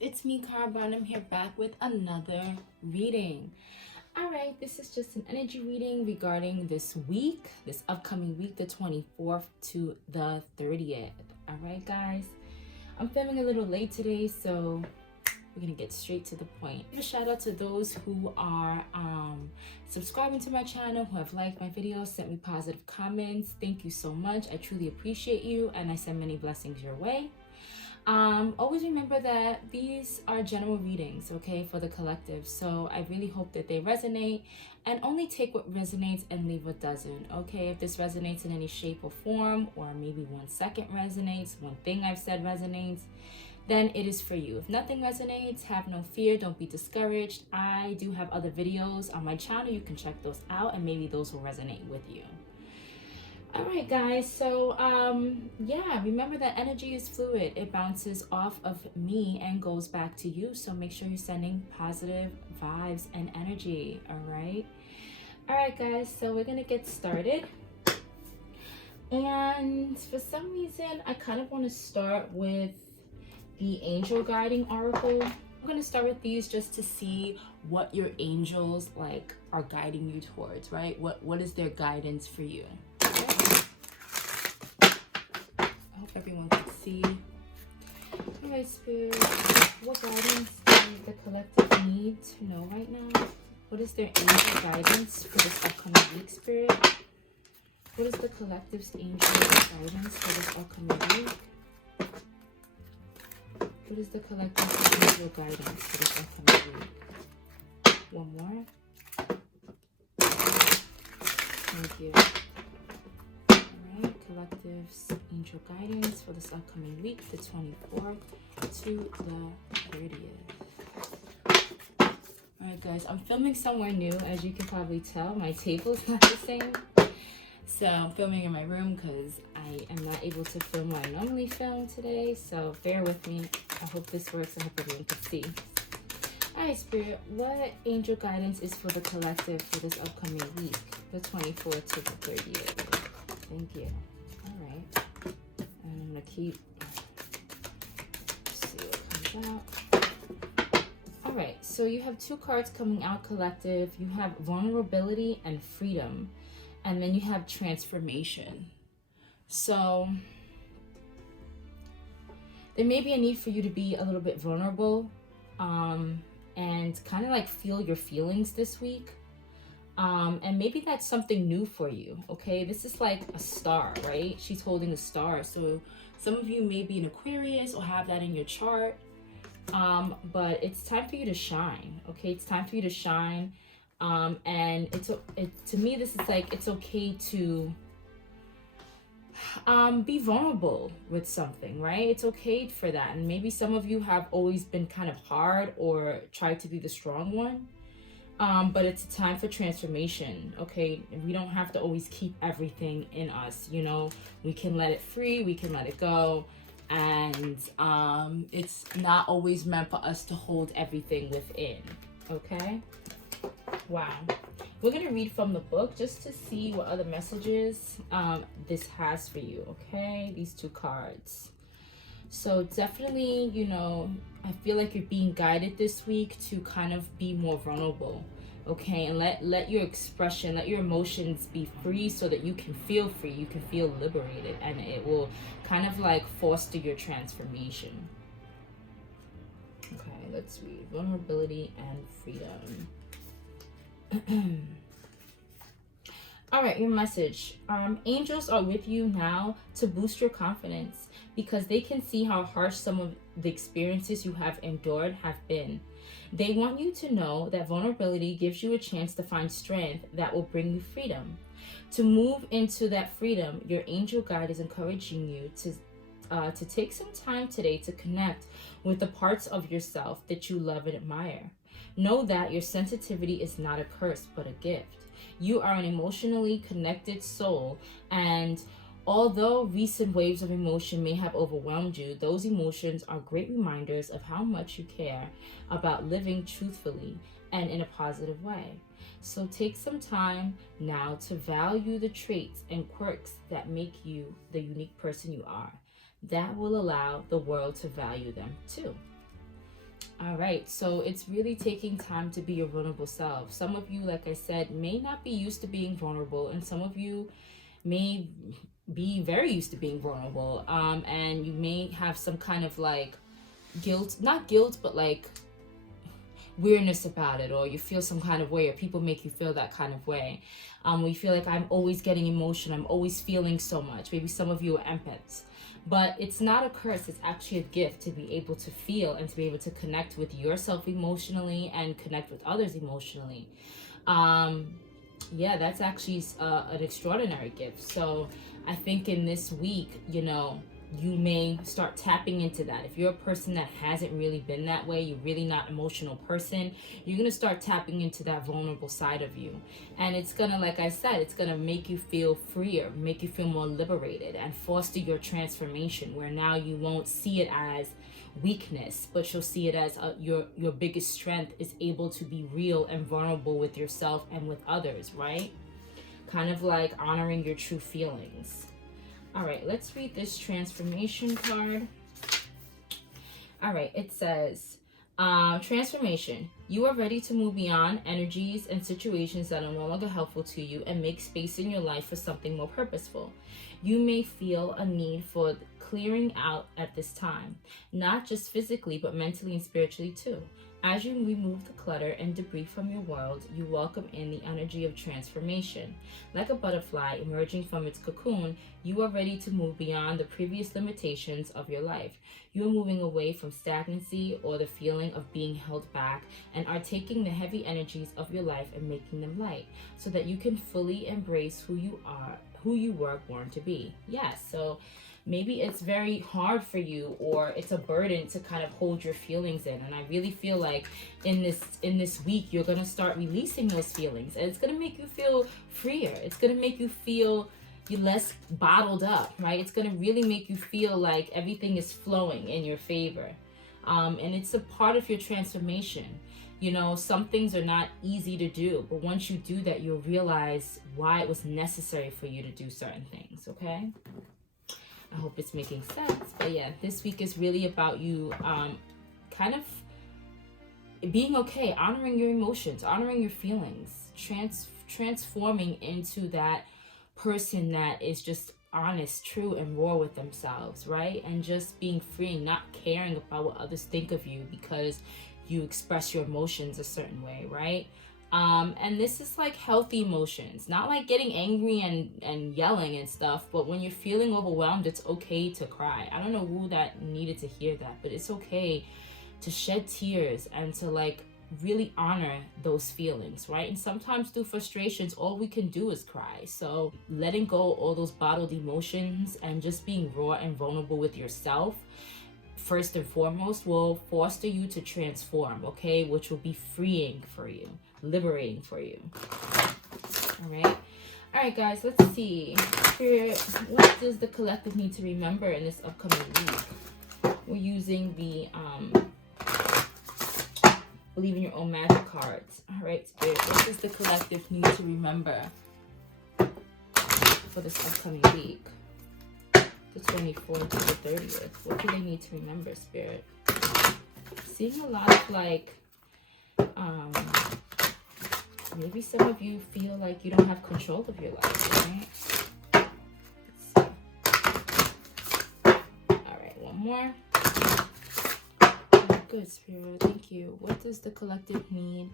it's me, Karaba, and I'm here back with another reading. Alright, this is just an energy reading regarding this week, this upcoming week, the 24th to the 30th. Alright, guys, I'm filming a little late today, so we're gonna get straight to the point. Give a shout out to those who are subscribing to my channel, who have liked my videos, sent me positive comments. Thank you so much. I truly appreciate you, and I send many blessings your way. Always remember that these are general readings, okay, for the collective. So I really hope that they resonate, and only take what resonates and leave what doesn't, okay? If this resonates in any shape or form, or maybe 1 second resonates, one thing I've said resonates, then it is for you. If nothing resonates, have no fear, don't be discouraged. I do have other videos on my channel. You can check those out, and maybe those will resonate with you. All right, guys, so yeah, remember that energy is fluid. It bounces off of me and goes back to you, so make sure you're sending positive vibes and energy. All right, guys, so we're gonna get started. And for some reason, I kind of want to start with the angel guiding oracle. I'm going to start with these just to see what your angels are guiding you towards, right? What is their guidance for you? Okay. I hope everyone can see. All right, Spirit, what guidance do the collective need to know right now? What is their angel guidance for this upcoming week, Spirit? What is the collective's angel guidance for this upcoming week? What is the collective's angel guidance for this upcoming week? One more. Thank you. Alright, collective's angel guidance for this upcoming week, the 24th to the 30th. Alright, guys, I'm filming somewhere new. As you can probably tell, my table's not the same. So I'm filming in my room because I am not able to film where I normally film today. So bear with me. I hope this works. I hope everyone can see. Alright, Spirit, what angel guidance is for the collective for this upcoming week, the 24th to the 30th? Thank you. Alright. And I'm going to keep, see what comes out. Alright, so you have 2 cards coming out, collective. You have vulnerability and freedom. And then you have transformation. So there may be a need for you to be a little bit vulnerable and kind of feel your feelings this week. And maybe that's something new for you, okay? This is like a star, right? She's holding a star. So some of you may be an Aquarius or have that in your chart. But it's time for you to shine, okay? It's time for you to shine. And to me, this is it's okay to be vulnerable with something, right? It's okay for that. And maybe some of you have always been kind of hard or tried to be the strong one, but it's a time for transformation, okay? We don't have to always keep everything in us, you know? We can let it free, we can let it go, and it's not always meant for us to hold everything within, okay? Wow. We're going to read from the book just to see what other messages this has for you, okay? These 2 cards. So definitely, you know, I feel like you're being guided this week to kind of be more vulnerable, okay? And let your expression, let your emotions be free so that you can feel free, you can feel liberated, and it will kind of foster your transformation. Okay, let's read vulnerability and freedom. All right, your message. Angels are with you now to boost your confidence because they can see how harsh some of the experiences you have endured have been. They want you to know that vulnerability gives you a chance to find strength that will bring you freedom. To move into that freedom, your angel guide is encouraging you to take some time today to connect with the parts of yourself that you love and admire. Know that your sensitivity is not a curse, but a gift. You are an emotionally connected soul, and although recent waves of emotion may have overwhelmed you, those emotions are great reminders of how much you care about living truthfully and in a positive way. So take some time now to value the traits and quirks that make you the unique person you are. That will allow the world to value them too. All right, so it's really taking time to be your vulnerable self. Some of you, like I said, may not be used to being vulnerable, and some of you may be very used to being vulnerable. And you may have some kind of like guilt, not guilt, but like weirdness about it, or you feel some kind of way, or people make you feel that kind of way. We feel like I'm always getting emotion, I'm always feeling so much. Maybe some of you are empaths, but it's not a curse. It's actually a gift to be able to feel and to be able to connect with yourself emotionally and connect with others emotionally. Yeah, that's actually an extraordinary gift. So I think in this week, you know, you may start tapping into that. If you're a person that hasn't really been that way, you're really not an emotional person, you're going to start tapping into that vulnerable side of you. And it's going to, like I said, it's going to make you feel freer, make you feel more liberated, and foster your transformation, where now you won't see it as weakness, but you'll see it as your biggest strength is able to be real and vulnerable with yourself and with others, right? Kind of like honoring your true feelings. All right, let's read this transformation card. All right, it says, transformation. You are ready to move beyond energies and situations that are no longer helpful to you and make space in your life for something more purposeful. You may feel a need for clearing out at this time, not just physically, but mentally and spiritually too. As you remove the clutter and debris from your world, you welcome in the energy of transformation. Like a butterfly emerging from its cocoon, you are ready to move beyond the previous limitations of your life. You are moving away from stagnancy or the feeling of being held back, and are taking the heavy energies of your life and making them light, so that you can fully embrace who you are, who you were born to be. Yes, so maybe it's very hard for you, or it's a burden to kind of hold your feelings in, and I really feel like in this week you're going to start releasing those feelings, and it's going to make you feel freer. It's going to make you feel you're less bottled up, right? It's going to really make you feel like everything is flowing in your favor, and it's a part of your transformation. You know, some things are not easy to do, but once you do that, you'll realize why it was necessary for you to do certain things. Okay, I hope it's making sense. But yeah, this week is really about you kind of being okay, honoring your emotions, honoring your feelings, transforming into that person that is just honest, true, and raw with themselves, right? And just being free and not caring about what others think of you because you express your emotions a certain way, right? And this is like healthy emotions, not like getting angry and yelling and stuff, but when you're feeling overwhelmed, it's okay to cry. I don't know who that needed to hear that, but it's okay to shed tears and to like really honor those feelings, right? And sometimes through frustrations, all we can do is cry. So letting go all those bottled emotions and just being raw and vulnerable with yourself, first and foremost, will foster you to transform, okay? Which will be freeing for you, liberating for you. All right, guys, let's see. Spirit, what does the collective need to remember in this upcoming week? We're using the Believe in Your Own Magic cards. All right, Spirit, what does the collective need to remember for this upcoming week? The 24th to the 30th. What do they need to remember, Spirit? Seeing a lot of like, maybe some of you feel like you don't have control of your life, right? Let's see. All right, one more. Good, Spirit, thank you. What does the collective need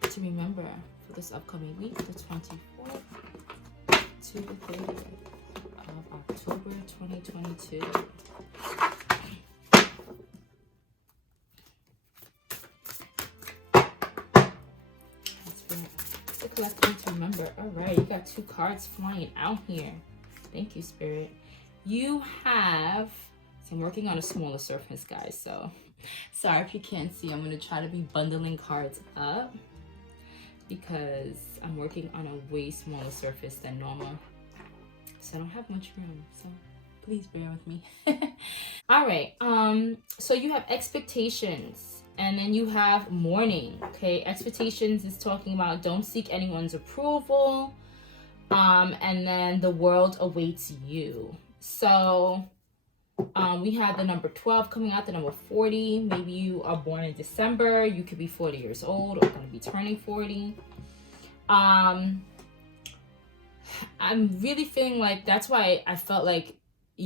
to remember for this upcoming week, the 24th to the 30th of October 2022? What's the collective need to remember? All right, you got 2 cards flying out here. Thank you, Spirit. You have... I'm working on a smaller surface, guys, so sorry if you can't see. I'm going to try to be bundling cards up because I'm working on a way smaller surface than normal, so I don't have much room, so please bear with me. All right, so you have expectations, and then you have mourning. Okay, expectations is talking about don't seek anyone's approval, and then the world awaits you. So We have the number 12 coming out, the number 40. Maybe you are born in December. You could be 40 years old or going to be turning 40. I'm really feeling like that's why I felt like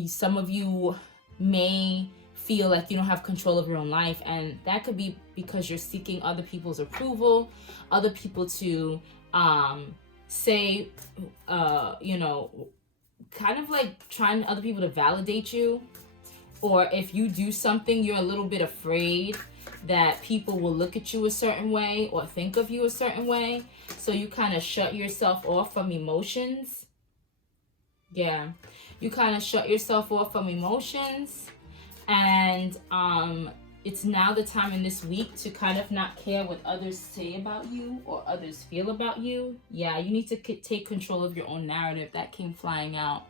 some of you may feel like you don't have control of your own life, and that could be because you're seeking other people's approval, other people to say, you know, kind of like trying other people to validate you. Or if you do something, you're a little bit afraid that people will look at you a certain way or think of you a certain way. So you kind of shut yourself off from emotions. Yeah, you kind of shut yourself off from emotions. And it's now the time in this week to kind of not care what others say about you or others feel about you. Yeah, you need to take control of your own narrative. That came flying out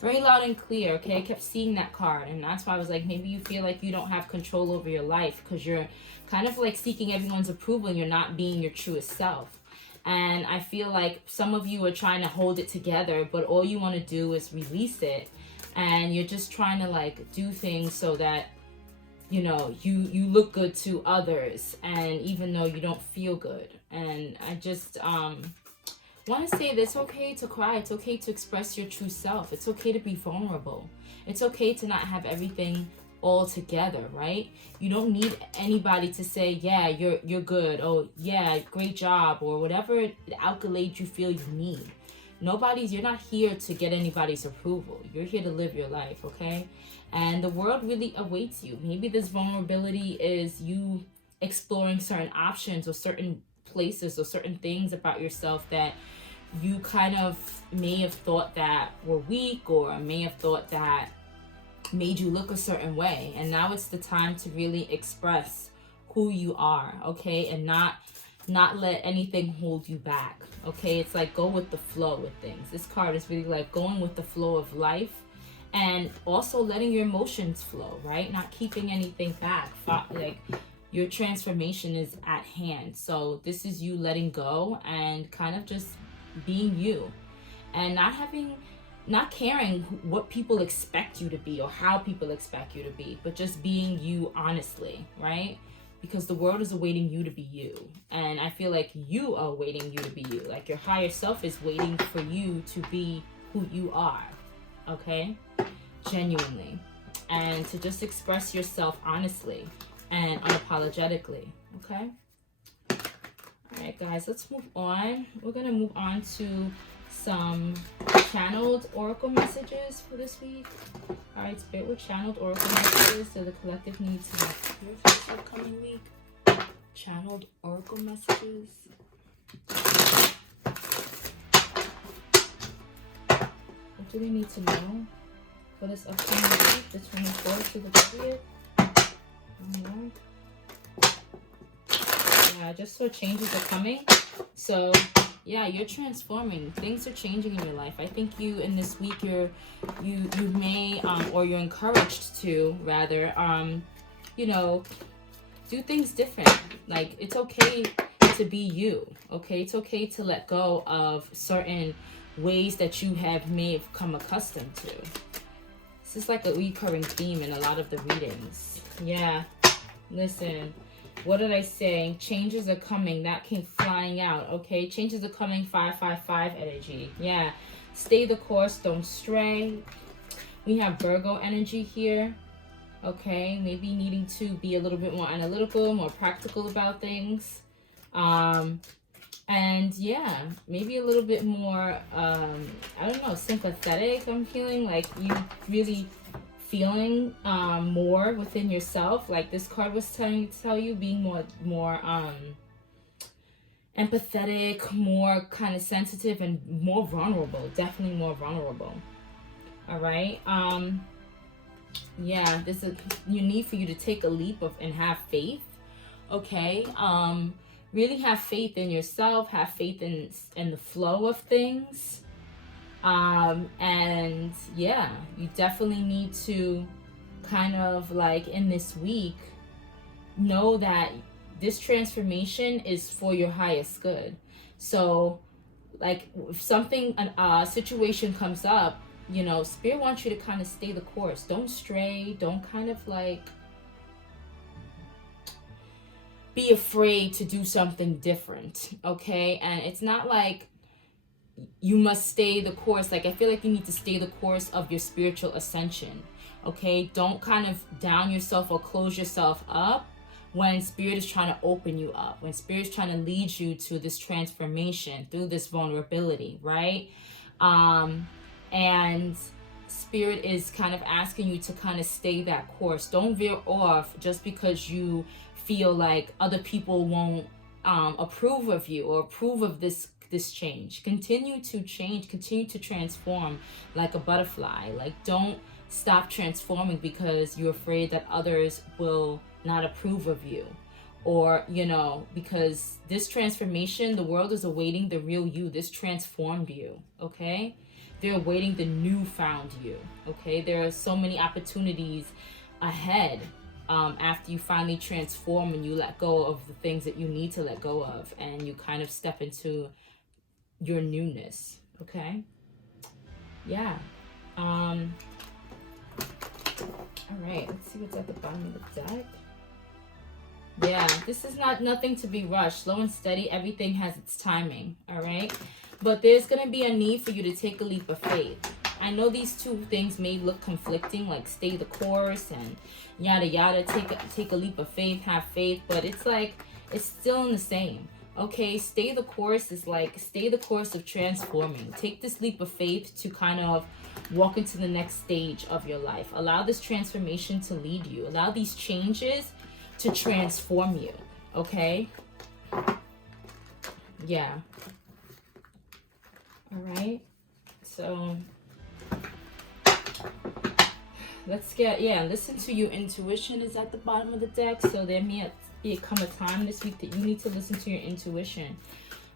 very loud and clear. Okay, I kept seeing that card, and that's why I was like, maybe you feel like you don't have control over your life because you're kind of like seeking everyone's approval and you're not being your truest self. And I feel like some of you are trying to hold it together, but all you want to do is release it, and you're just trying to like do things so that, you know, you look good to others, and even though you don't feel good. And I just want to say that it's okay to cry. It's okay to express your true self. It's okay to be vulnerable. It's okay to not have everything all together, right? You don't need anybody to say, yeah, you're good. Oh, yeah, great job, or whatever accolade you feel you need. You're not here to get anybody's approval. You're here to live your life, okay? And the world really awaits you. Maybe this vulnerability is you exploring certain options or certain places or certain things about yourself that you kind of may have thought that were weak, or may have thought that made you look a certain way. And now it's the time to really express who you are, okay? And not let anything hold you back, okay? It's like go with the flow with things. This card is really like going with the flow of life, and also letting your emotions flow, right? Not keeping anything back. Like, your transformation is at hand. So this is you letting go and kind of just being you, and not caring what people expect you to be or how people expect you to be, but just being you honestly, right? Because the world is awaiting you to be you, and I feel like you are waiting you to be you. Like your higher self is waiting for you to be who you are, okay? Genuinely, and to just express yourself honestly and unapologetically, okay? All right, guys, let's move on. We're gonna move on to some channeled oracle messages for this week. All right, Spirit, with channeled oracle messages so the collective needs to have here for this upcoming week. Channeled oracle messages. What do they need to know for this upcoming week, the 24th to the 30th? Yeah, I just saw changes are coming. So yeah, you're transforming. Things are changing in your life. I think you in this week you may or you're encouraged to rather you know, do things different. Like, it's okay to be you, okay? It's okay to let go of certain ways that you may have come accustomed to. This is like a recurring theme in a lot of the readings. Yeah, listen. What did I say? Changes are coming. That came flying out, okay? Changes are coming, 555 energy. Yeah, stay the course, don't stray. We have Virgo energy here, okay? Maybe needing to be a little bit more analytical, more practical about things. And yeah, maybe a little bit more, I don't know, sympathetic. I'm feeling like you really feeling more within yourself. Like this card was tell you being more empathetic, more kind of sensitive, and more vulnerable. Definitely more vulnerable. All right. Yeah, this is you need for you to take a leap and have faith. Okay. Really have faith in yourself. Have faith in the flow of things. And yeah, you definitely need to kind of like in this week know that this transformation is for your highest good. So like if something, a situation comes up, you know, Spirit wants you to kind of stay the course. Don't stray. Don't kind of like be afraid to do something different, okay? And it's not like you must stay the course. Like, I feel like you need to stay the course of your spiritual ascension, okay? Don't kind of down yourself or close yourself up when Spirit is trying to open you up, when Spirit is trying to lead you to this transformation through this vulnerability, right? And Spirit is kind of asking you to kind of stay that course. Don't veer off just because you feel like other people won't approve of you or approve of this change. Continue to change, continue to transform like a butterfly. Like, don't stop transforming because you're afraid that others will not approve of you, or, you know, because this transformation, the world is awaiting the real you. This transformed you, okay? They're awaiting the newfound you, okay? There are so many opportunities ahead after you finally transform and you let go of the things that you need to let go of, and you kind of step into your newness, okay? Yeah. All right, let's see what's at the bottom of the deck. Yeah, this is nothing to be rushed. Slow and steady, everything has its timing, all right? But there's going to be a need for you to take a leap of faith. I know these two things may look conflicting, like stay the course and yada yada, take a leap of faith, have faith, but it's like, it's still in the same. Okay, stay the course is like, stay the course of transforming. Take this leap of faith to kind of walk into the next stage of your life. Allow this transformation to lead you. Allow these changes to transform you, okay? Yeah. All right. So let's get, listen to your intuition is at the bottom of the deck. So there may come a time this week that you need to listen to your intuition.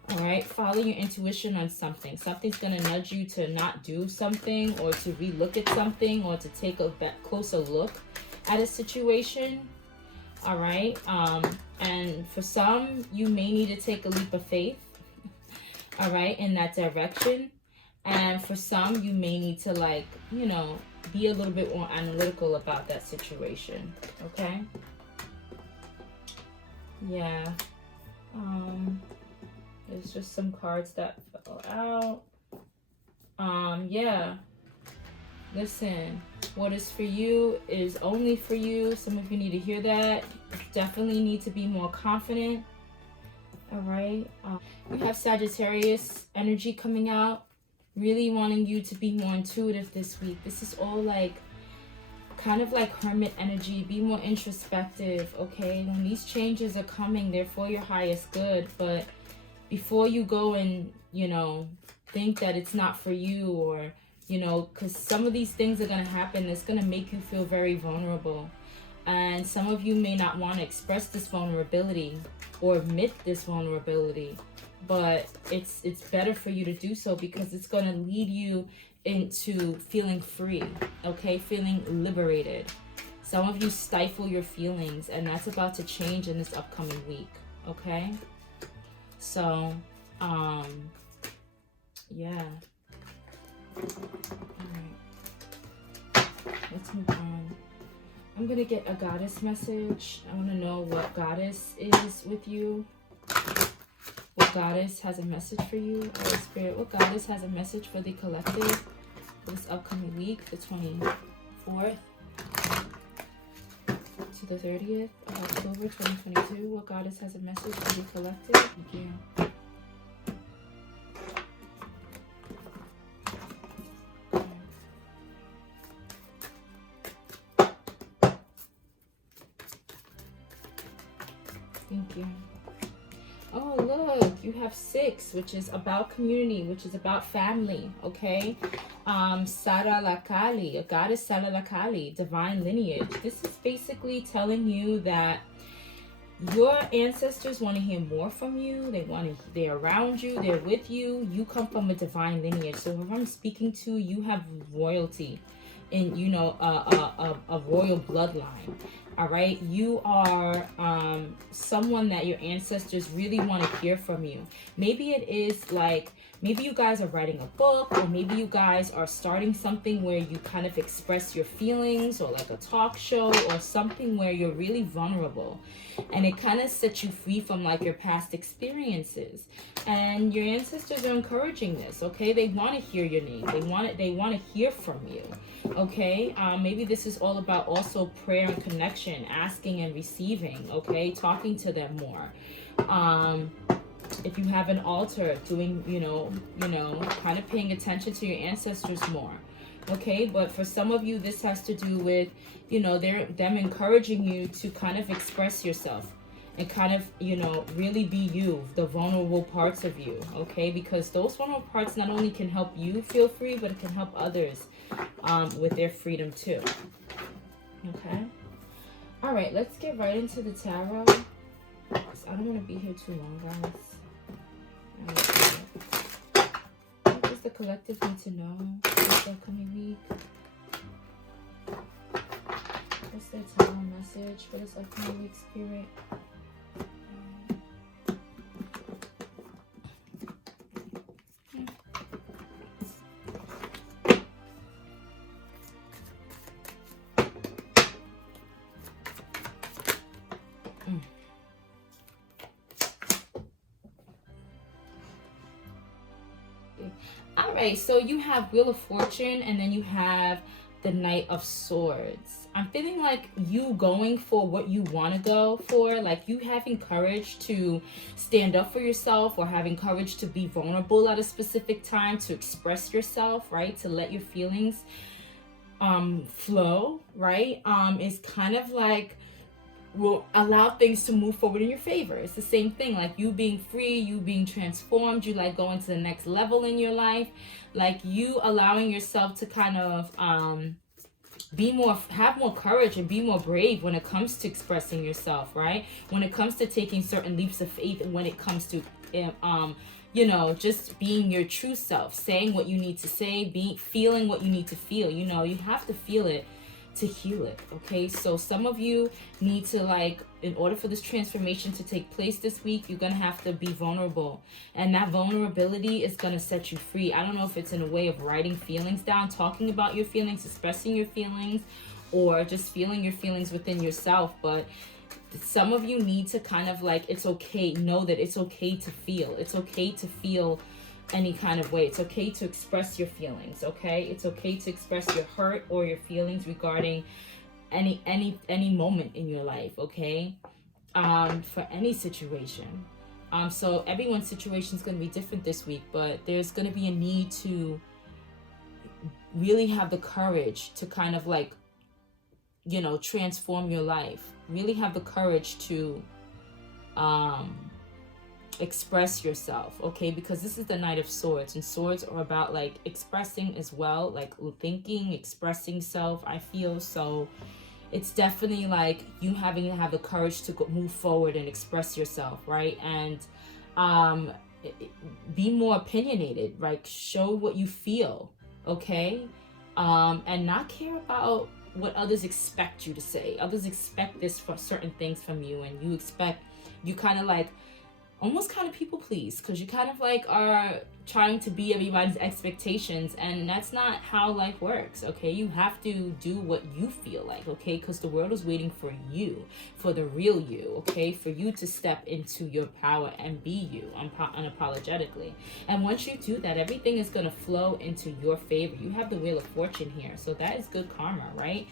All right, follow your intuition on something. Something's gonna nudge you to not do something, or to relook at something, or to take a closer look at a situation. All right, and for some, you may need to take a leap of faith, all right, in that direction. And for some, you may need to, like, you know, be a little bit more analytical about that situation, okay? Yeah. There's just some cards that fell out. Yeah. Listen, what is for you is only for you. Some of you need to hear that. Definitely need to be more confident. All right. You have Sagittarius energy coming out, really wanting you to be more intuitive this week. This is all like kind of like hermit energy. Be more introspective, okay? When these changes are coming, they're for your highest good. But before you go and, you know, think that it's not for you, or, you know, because some of these things are going to happen that's going to make you feel very vulnerable. And some of you may not want to express this vulnerability or admit this vulnerability, but it's better for you to do so, because it's going to lead you into feeling free, okay? Feeling liberated. Some of you stifle your feelings, and that's about to change in this upcoming week, okay? So, yeah. All right. Let's move on. I'm going to get a goddess message. I want to know what goddess is with you. What goddess has a message for you? Holy Spirit, what goddess has a message for the collective for this upcoming week, the 24th to the 30th of October 2022? What goddess has a message for the collective? Thank you. Thank you. Oh, look, you have 6, which is about community, which is about family, okay? Sara Lakali, a goddess Sara Lakali, divine lineage. This is basically telling you that your ancestors want to hear more from you. They're around you, they're with you. You come from a divine lineage. So if I'm speaking to, you have royalty in, you know, a royal bloodline. All right, you are someone that your ancestors really want to hear from you. Maybe it is like Maybe you guys are writing a book, or maybe you guys are starting something where you kind of express your feelings, or like a talk show or something where you're really vulnerable. And it kind of sets you free from like your past experiences. And your ancestors are encouraging this, okay? They want to hear your name. They want to hear from you, okay? Maybe this is all about also prayer and connection, asking and receiving, okay? Talking to them more. If you have an altar, doing, kind of paying attention to your ancestors more. Okay, but for some of you, this has to do with, them encouraging you to kind of express yourself and kind of, really be you, the vulnerable parts of you, okay? Because those vulnerable parts not only can help you feel free, but it can help others with their freedom too. Okay? All right, let's get right into the tarot. I don't want to be here too long, guys. What does the collective need to know this upcoming week? What's their tarot message for this upcoming week, Spirit? All right, so you have Wheel of Fortune, and then you have the Knight of Swords. I'm feeling like you going for what you want to go for, like you having courage to stand up for yourself, or having courage to be vulnerable at a specific time, to express yourself, right? To let your feelings flow, right? Is kind of like will allow things to move forward in your favor. It's the same thing, like you being free, you being transformed, you like going to the next level in your life, like you allowing yourself to kind of have more courage and be more brave when it comes to expressing yourself, right? When it comes to taking certain leaps of faith, and when it comes to just being your true self, saying what you need to say, feeling what you need to feel. You have to feel it to heal it, okay? So some of you need to, in order for this transformation to take place this week, you're gonna have to be vulnerable, and that vulnerability is gonna set you free. I don't know if it's in a way of writing feelings down, talking about your feelings, expressing your feelings, or just feeling your feelings within yourself. But some of you need to kind of it's okay, know that it's okay to feel. It's okay to feel any kind of way. It's okay to express your feelings, okay? It's okay to express your hurt or your feelings regarding any moment in your life, okay? For any situation. So everyone's situation is going to be different this week, but there's going to be a need to really have the courage to kind of transform your life. Really have the courage to express yourself, okay? Because this is the Knight of Swords, and swords are about expressing as well, thinking, expressing self, I feel. So it's definitely you having to have the courage to move forward and express yourself, right? And be more opinionated, show what you feel, okay? And not care about what others expect you to say. Others expect this for certain things from you, and you kind of almost kind of people please, because you kind of are trying to be everybody's expectations, and that's not how life works, okay? You have to do what you feel like, okay? Because the world is waiting for you, for the real you, okay? For you to step into your power and be you unapologetically. And once you do that, everything is going to flow into your favor. You have the Wheel of Fortune here, so that is good karma, right?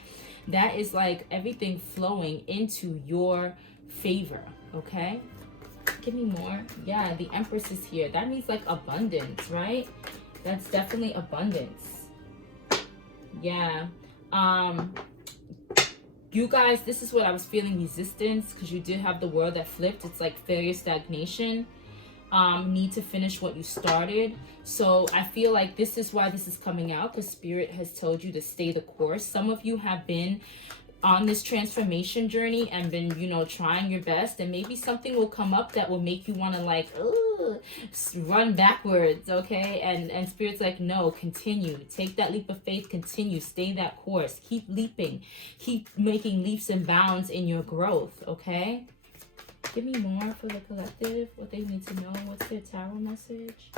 That is everything flowing into your favor, okay? Give me more. Yeah, the Empress is here. That means abundance, right? That's definitely abundance. Yeah. You guys, this is what I was feeling, resistance, because you did have the World that flipped. It's failure, stagnation. Need to finish what you started. So I feel like this is why this is coming out, because Spirit has told you to stay the course. Some of you have been on this transformation journey and been, trying your best, and maybe something will come up that will make you want to run backwards, okay? And Spirit's no, continue, take that leap of faith, continue, stay that course, keep leaping, keep making leaps and bounds in your growth, okay? Give me more for the collective, what they need to know. What's their tarot message?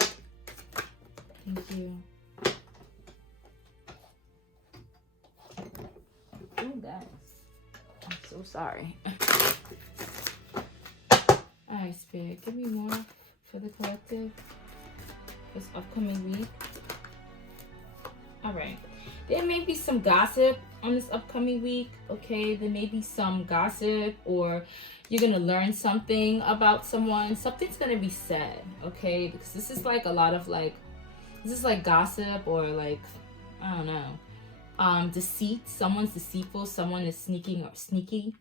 Thank you. Oh, guys. I'm so sorry. Alright, Spirit, give me more for the collective this upcoming week. Alright. There may be some gossip on this upcoming week, okay? There may be some gossip, or you're going to learn something about someone. Something's going to be said, okay? Because this is like a lot of like, this is like gossip, or like, I don't know, deceit. Someone's deceitful. Someone is sneaking or sneaky.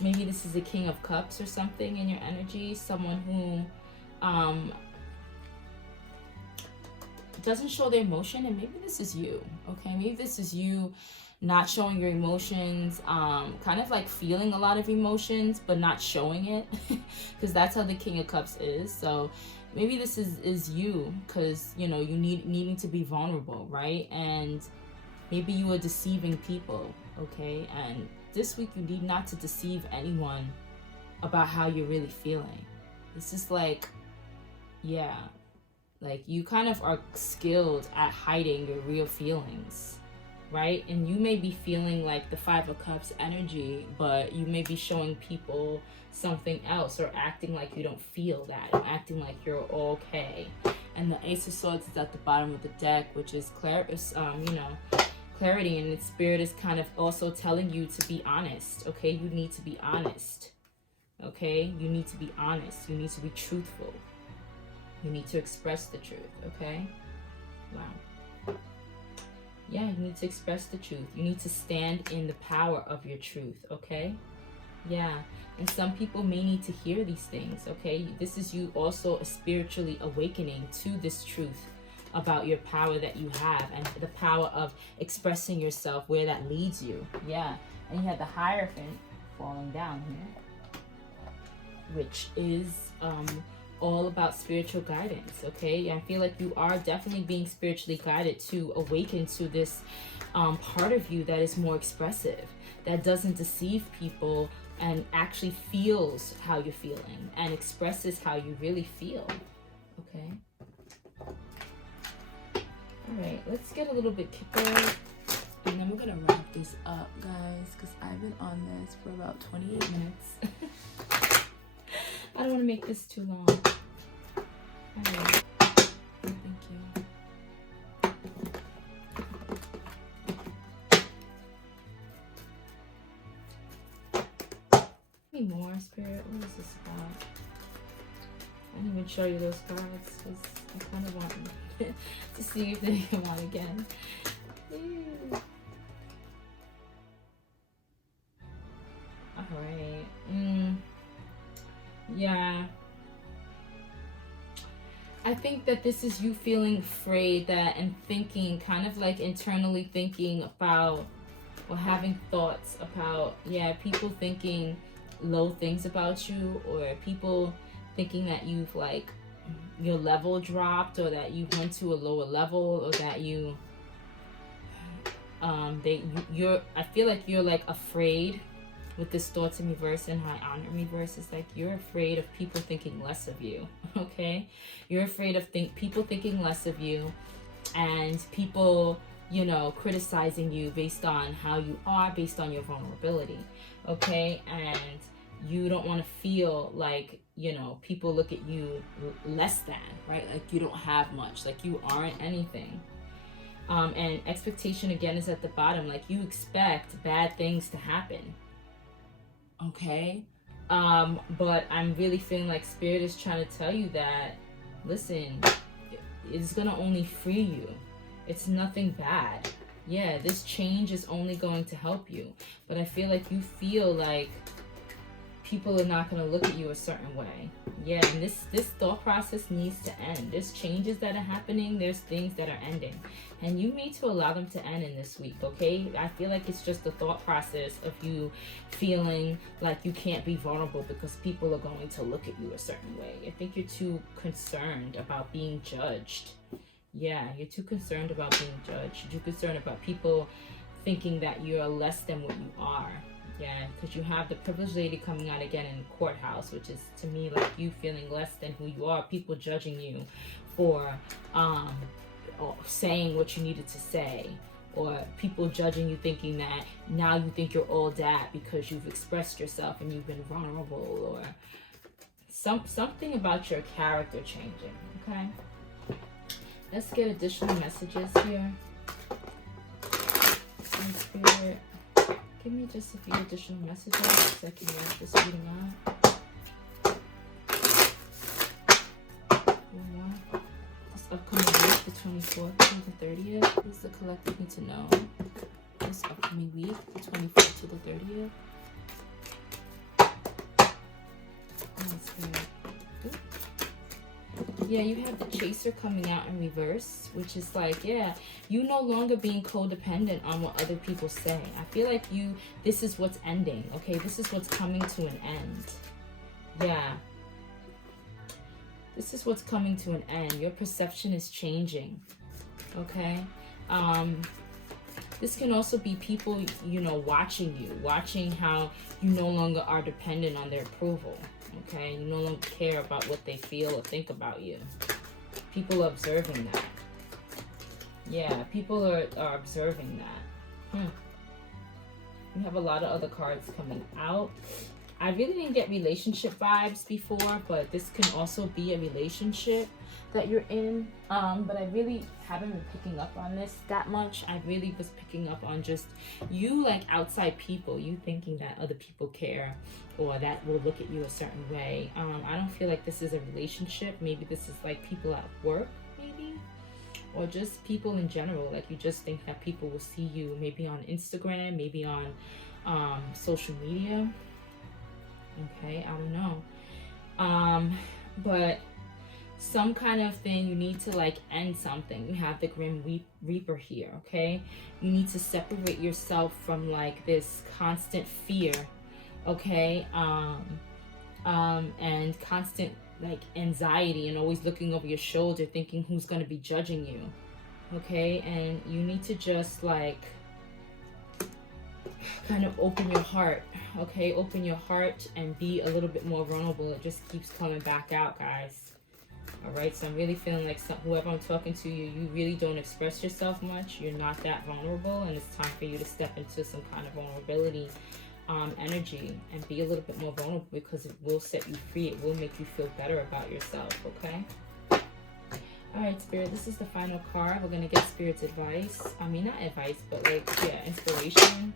Maybe this is a King of Cups or something in your energy. Someone who doesn't show their emotion, and maybe this is you, okay? Maybe this is you not showing your emotions, kind of like feeling a lot of emotions but not showing it, because that's how the King of Cups is. So maybe this is you, because you know, you needing to be vulnerable, right? And maybe you are deceiving people, okay? And this week you need not to deceive anyone about how you're really feeling. This is like, yeah, like you kind of are skilled at hiding your real feelings, right? And you may be feeling like the Five of Cups energy, but you may be showing people something else, or acting like you don't feel that, or acting like you're okay. And the Ace of Swords is at the bottom of the deck, which is you know, clarity, and its Spirit is kind of also telling you to be honest, okay? You need to be honest, okay? You need to be honest. You need to be truthful. You need to express the truth, okay? Wow. Yeah, you need to express the truth. You need to stand in the power of your truth, okay? Yeah, and some people may need to hear these things, okay? This is you also spiritually awakening to this truth about your power that you have, and the power of expressing yourself, where that leads you. Yeah, and you have the Hierophant falling down here, which is all about spiritual guidance, okay? I feel like you are definitely being spiritually guided to awaken to this part of you that is more expressive, that doesn't deceive people, and actually feels how you're feeling and expresses how you really feel, okay? All right, let's get a little bit Kipper, and then we're gonna wrap this up, guys, because I've been on this for about 28 minutes. I don't want to make this too long. All right. Thank you. Any more, Spirit? What is this about? I didn't even show you those cards because I kind of want to see if they come on again. Ew. All right. Yeah. I think that this is you feeling afraid, that, and thinking, kind of like internally thinking about, or having thoughts about, yeah, people thinking low things about you, or people thinking that you've like your level dropped, or that you went to a lower level, or that you I feel like you're like afraid with this thoughts in reverse and high honor in reverse. It's like you're afraid of people thinking less of you, okay? You're afraid of people thinking less of you, and people, you know, criticizing you based on how you are, based on your vulnerability, okay? And you don't want to feel like, you know, people look at you less than, right? Like you don't have much, like you aren't anything. And expectation again is at the bottom, like you expect bad things to happen, okay? But I'm really feeling like Spirit is trying to tell you that, listen, it's gonna only free you. It's nothing bad. Yeah, this change is only going to help you. But I feel like you feel like people are not going to look at you a certain way. Yeah, and this thought process needs to end. There's changes that are happening. There's things that are ending. And you need to allow them to end in this week, okay? I feel like it's just the thought process of you feeling like you can't be vulnerable because people are going to look at you a certain way. I think you're too concerned about being judged. Yeah, you're too concerned about being judged. You're too concerned about people thinking that you're less than what you are. Yeah, because you have the privileged lady coming out again in the courthouse, which is to me like you feeling less than who you are. People judging you for or saying what you needed to say, or people judging you, thinking that now you think you're all that because you've expressed yourself and you've been vulnerable, or something about your character changing. Okay, let's get additional messages here. Spirit, give me just a few additional messages so I can wrap this reading out. One more. This upcoming week, the 24th to the 30th. What does the collective need to know? This upcoming week, the 24th to the 30th. Yeah, you have the Chaser coming out in reverse, which is like, yeah, you no longer being codependent on what other people say. I feel like this is what's ending, okay? This is what's coming to an end. Yeah. This is what's coming to an end. Your perception is changing, okay? This can also be people, watching you, watching how you no longer are dependent on their approval. Okay, you no longer care about what they feel or think about you. People are observing that. Yeah, people are observing that. You have a lot of other cards coming out. I really didn't get relationship vibes before, but this can also be a relationship that you're in. But I really haven't been picking up on this that much. I really was picking up on just you, like outside people, you thinking that other people care or that will look at you a certain way. I don't feel like this is a relationship. Maybe this is like people at work, maybe, or just people in general. Like you just think that people will see you maybe on Instagram, maybe on social media. Okay, I don't know. But some kind of thing, you need to like end something. You have the Grim Reaper here, okay? You need to separate yourself from like this constant fear, okay? And constant like anxiety and always looking over your shoulder thinking who's gonna be judging you, okay? And you need to just like kind of open your heart, okay? Open your heart and be a little bit more vulnerable. It just keeps coming back out, guys. All right, so I'm really feeling like whoever I'm talking to, you really don't express yourself much. You're not that vulnerable, and it's time for you to step into some kind of vulnerability energy and be a little bit more vulnerable, because it will set you free. It will make you feel better about yourself, okay? All right, Spirit, this is the final card. We're going to get Spirit's advice. I mean, not advice, but like, yeah, inspiration.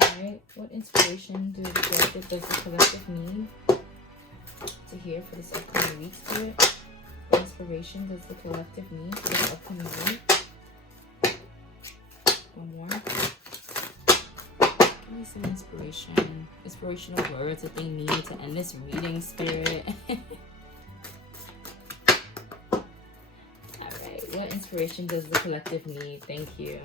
All right, what inspiration does the collective need to hear for this upcoming week, Spirit? What inspiration does the collective need for this upcoming week? One more. Give me some inspiration. Inspirational words that they need to end this reading, Spirit. Alright, what inspiration does the collective need? Thank you.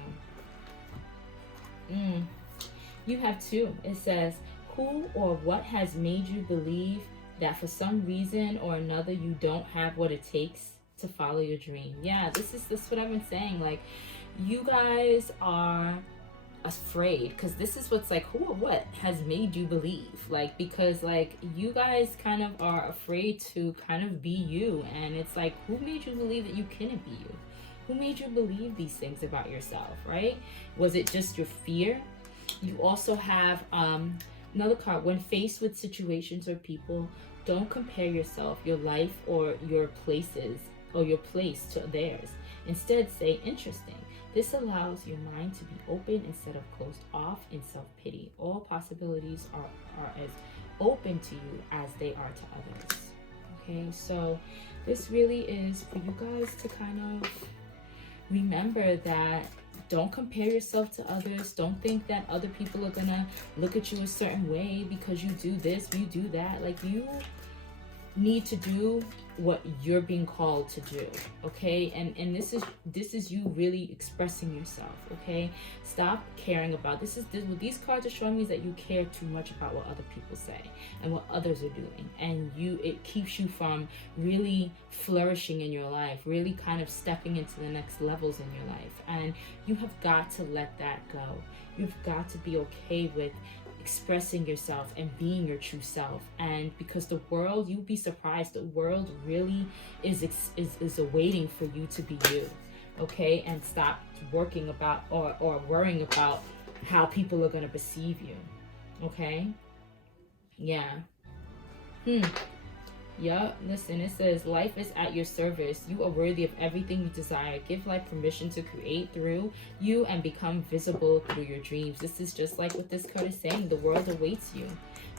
You have two. It says, who or what has made you believe that for some reason or another you don't have what it takes to follow your dream? Yeah, this is what I've been saying. Like, you guys are afraid, because this is what's like, who or what has made you believe, like, because like you guys kind of are afraid to kind of be you, and it's like, who made you believe that you couldn't be you? Who made you believe these things about yourself, right? Was it just your fear? You also have another card. When faced with situations or people, don't compare yourself, your life, or your places, or your place to theirs. Instead, say, interesting. This allows your mind to be open instead of closed off in self-pity. All possibilities are as open to you as they are to others. Okay, so this really is for you guys to kind of remember that don't compare yourself to others. Don't think that other people are gonna look at you a certain way because you do this, you do that. Like, you need to do what you're being called to do, okay? And this is you really expressing yourself, okay? Stop caring about what these cards are showing me, is that you care too much about what other people say and what others are doing, and it keeps you from really flourishing in your life, really kind of stepping into the next levels in your life. And you have got to let that go. You've got to be okay with expressing yourself and being your true self. And because the world, you'd be surprised, the world really is awaiting for you to be you. okay? And stop working about or worrying about how people are going to perceive you, okay? Yeah. Yup, listen, it says, life is at your service. You are worthy of everything you desire. Give life permission to create through you and become visible through your dreams. This is just like what this card is saying. The world awaits you.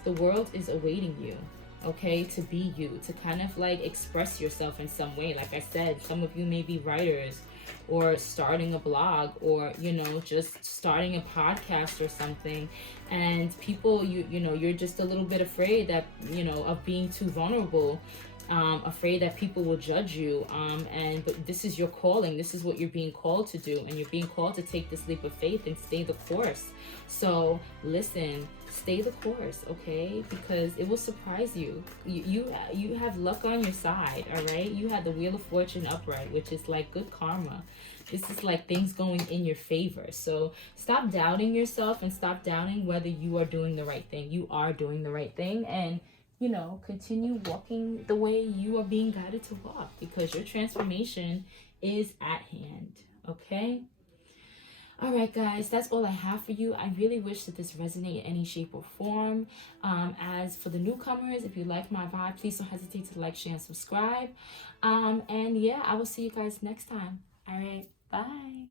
The world is awaiting you, okay, to be you, to kind of like express yourself in some way. Like I said, some of you may be writers or starting a blog, or you know, just starting a podcast or something, and people, you know, you're just a little bit afraid that, you know, of being too vulnerable, afraid that people will judge you, and but this is your calling, this is what you're being called to do, and you're being called to take this leap of faith and stay the course. So listen, stay the course, okay? Because it will surprise you. You have luck on your side, all right? You had the Wheel of Fortune upright, which is like good karma. This is like things going in your favor. So stop doubting yourself and stop doubting whether you are doing the right thing. You are doing the right thing, and you know, continue walking the way you are being guided to walk, because your transformation is at hand, okay? All right, guys, that's all I have for you. I really wish that this resonated in any shape or form. As for the newcomers, if you like my vibe, please don't hesitate to like, share, and subscribe. And yeah, I will see you guys next time. All right, bye.